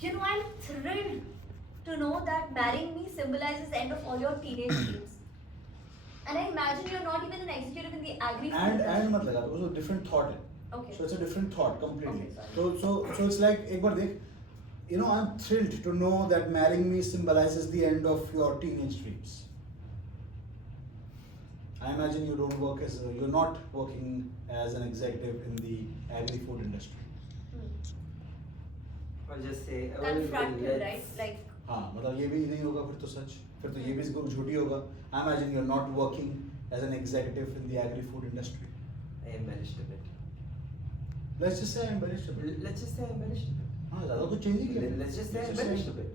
You know, I'm thrilled to know that marrying me symbolizes the end of all your teenage dreams. And I imagine you're not even an executive in the agri field. And मत लगा वो different thought है. Okay. So it's a different thought completely. Okay, So it's like एक बार देख, you know, I'm thrilled to know that marrying me symbolizes the end of your teenage dreams. I imagine you don't work as you're not working as an executive in the agri-food industry. I'll just say. Confront him, right? Like. हाँ मतलब ये भी नहीं होगा फिर तो सच फिर तो ये भी झूठी होगा. I imagine you're not working as an executive in the agri-food industry. I embellished a bit. Let's just say I embellished a bit. Let's just say I embellished a bit. हाँ ज़्यादा कुछ change नहीं किया. Let's just say I embellished a bit.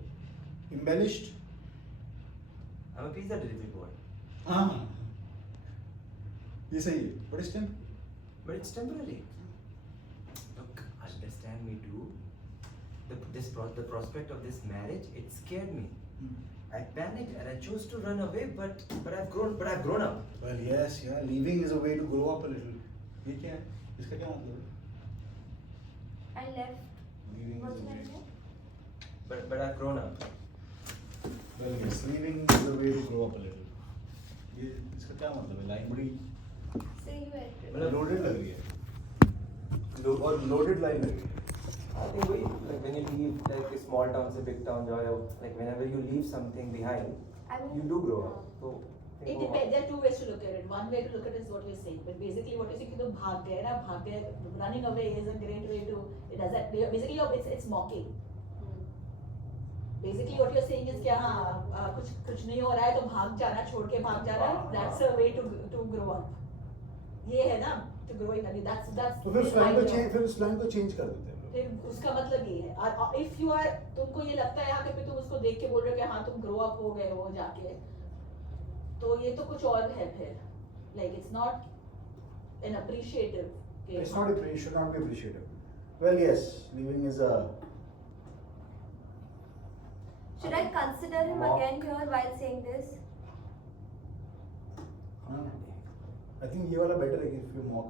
Embellished. I'm a pizza delivery boy. हाँ ये सही है. But it's temporary. But it's temporary. Look, understand me too. The prospect of this marriage, it scared me. I panicked and I chose to run away, but I've grown up. Well, yes, yeah. Leaving is a way to grow up a little. ये क्या है? इसका क्या मतलब है? I left. Leaving is What's a my way. name? But I've grown up. Well, yes, leaving is a way to grow up a little. ये इसका क्या मतलब है? Line बड़ी Say you were. मतलब loaded लग रही है. और loaded line लग रही है. I think like when you leave like a small town से big town जाओ, like whenever you leave something behind, I mean, you do grow up. So It depends. There are two ways to look at it. One way to look at it is what you're saying. But basically, what you're saying, कि तो भाग गए. Running away is a great way to. It does that. Basically, it's mocking. Basically, what you're saying is क्या हाँ कुछ नहीं हो रहा है तो भाग जाना छोड़ के भाग जाना. That's a way to grow up. ये है ना to growing up. That's. तो फिर उस line को change कर देते हैं. फिर उसका मतलब ये है. If you are तुमको ये लगता है यहाँ पे तुम उसको देख के बोल रहे हो कि हाँ तुम grow up हो गए हो जाके. तो ये तो कुछ और है फिर. Like it's not an appreciative. It's not it should not be appreciative. Well, yes, leaving is a. should I consider him again here while saying this? I think ये वाला better है कि if you mock.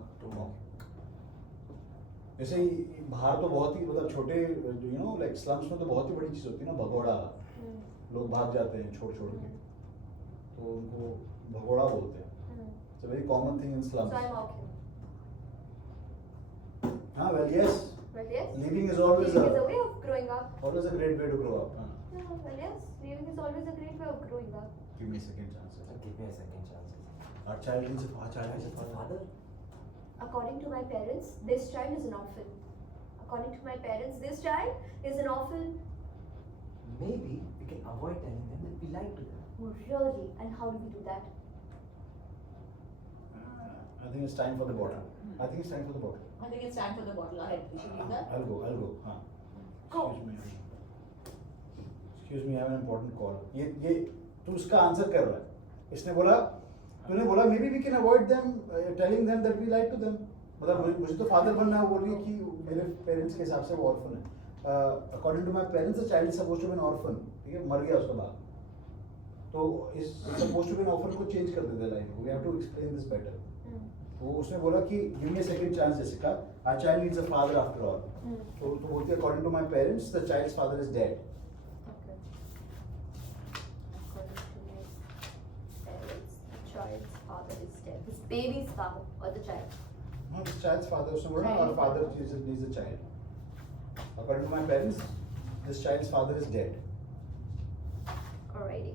जैसे बाहर तो बहुत ही मतलब छोटे you know like slums में तो बहुत ही बड़ी चीज होती है ना भगोड़ा. लोग भाग जाते हैं छोड़ के. तो उनको भगोड़ा बोलते हैं. It's a very common thing in slums. So I mock him. हाँ, well, yes. Well, yes. Leaving is always Leaving is a way of growing up. always a great way to grow up. Yeah, well, yes. Leaving is always a great way of growing up. Give me a second chance. give me a second chance. Our child needs a Father? According to my parents, this child is an orphan. According to my parents, this child is an orphan. Maybe we can avoid telling them that we like to them. Oh, really? And how do we do that? I think it's time for the bottle. I think it's time for the bottle. I think it's time for the bottle. Alright, we should leave that. I'll go. हाँ. Go. Excuse me, I have an important call. ये तू उसका answer कर रहा है. इसने बोला, तूने बोला maybe we can avoid them telling them that we like to them. मतलब मुझे तो फादर बनना है, बोल रही है कि मेरे पेरेंट्स के हिसाब से वो ऑर्फन है. According to my parents, the child is supposed to be an orphan. ठीक है, मर गया उसका बाप. तो is supposed to be an orphan को change कर देते line. We have to explain this better. वो उसने बोला कि give me a second chance Jessica. Our child needs a father after all. तो बोलती है according to my parents, the child's father is dead. Okay. According to my parents, the child's father is dead. This baby's father or the child? No, the child's father. उसने बोला our father needs a child. According to my parents, this child's father is dead. Alrighty.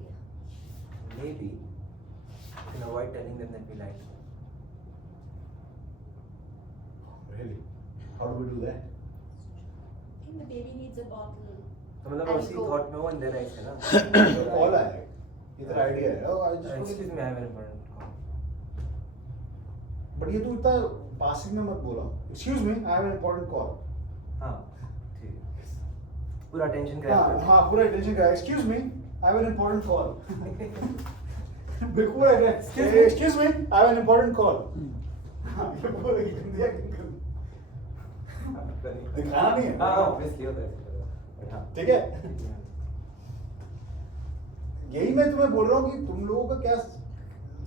Maybe we can avoid telling them that we like them. Really? How do we do that? I think the baby needs a bottle. तो मतलब I'll उसी go. thought में वो अंदर आई थी ना. Call आया है. इधर आइडिया है. Oh, I just Excuse me, I have an important call. But ये तू इतना पासिंग में मत बोला. Excuse me, I have an important call. हाँ ठीक है. पूरा टेंशन ग्रैब हाँ पूरा attention का. Excuse me, I have an important call. बिल्कुल है. Excuse me, I have an important call. हाँ ये पूरा दिया दिखाना नहीं है. हाँ obviously होता है. हाँ ठीक है. यही मैं तुम्हें बोल रहा हूँ कि तुम लोगों का क्या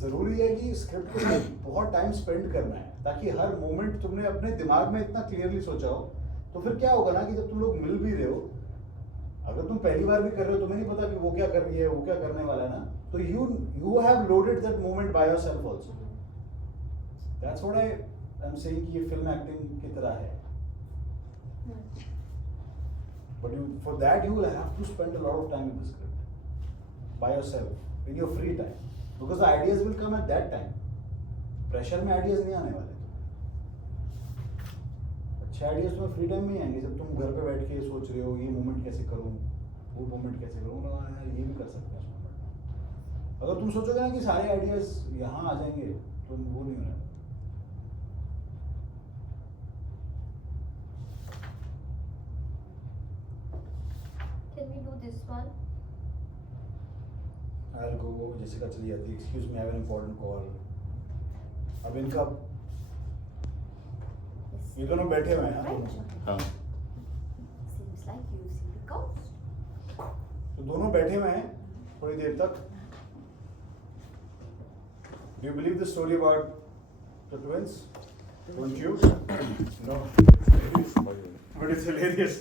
जरूरी है कि स्क्रिप्ट के साथ बहुत टाइम स्पेंड करना है ताकि हर मोमेंट तुमने अपने दिमाग में इतना क्लियरली सोचा हो. तो फिर क्या होगा ना कि जब तुम लोग मिल भी रहे हो अगर तुम पहली बार भी कर रहे हो तुम्हें नहीं पता कि वो क्या कर रही है, वो क्या करने वाला है ना, तो you have loaded that moment by yourself also. That's what I'm saying कि ये film acting की तरह है. But for that you will have to spend a lot of time in the script by yourself in your free time, because the ideas will come at that time. Pressure में ideas नहीं आने वाले. अच्छे ideas तुम्हें free time में ही आएंगे जब तुम घर पे बैठ के सोच रहे हो ये moment कैसे करूँ, वो moment कैसे करूँ, यार ये भी कर सकते हैं उस moment. अगर तुम सोचोगे ना कि सारे ideas यहाँ आ जाएंगे तो वो नहीं होना. Can we do this one? I'll go. Jessica चली जाती. Excuse me, I have an important call. अब इनका Yes. ये दोनों बैठे हुए हैं Right. हाँ. Seems like you've seen the ghost. तो दोनों बैठे हुए हैं थोड़ी देर तक. Do you believe the story about the twins? Don't you? No. But it's hilarious.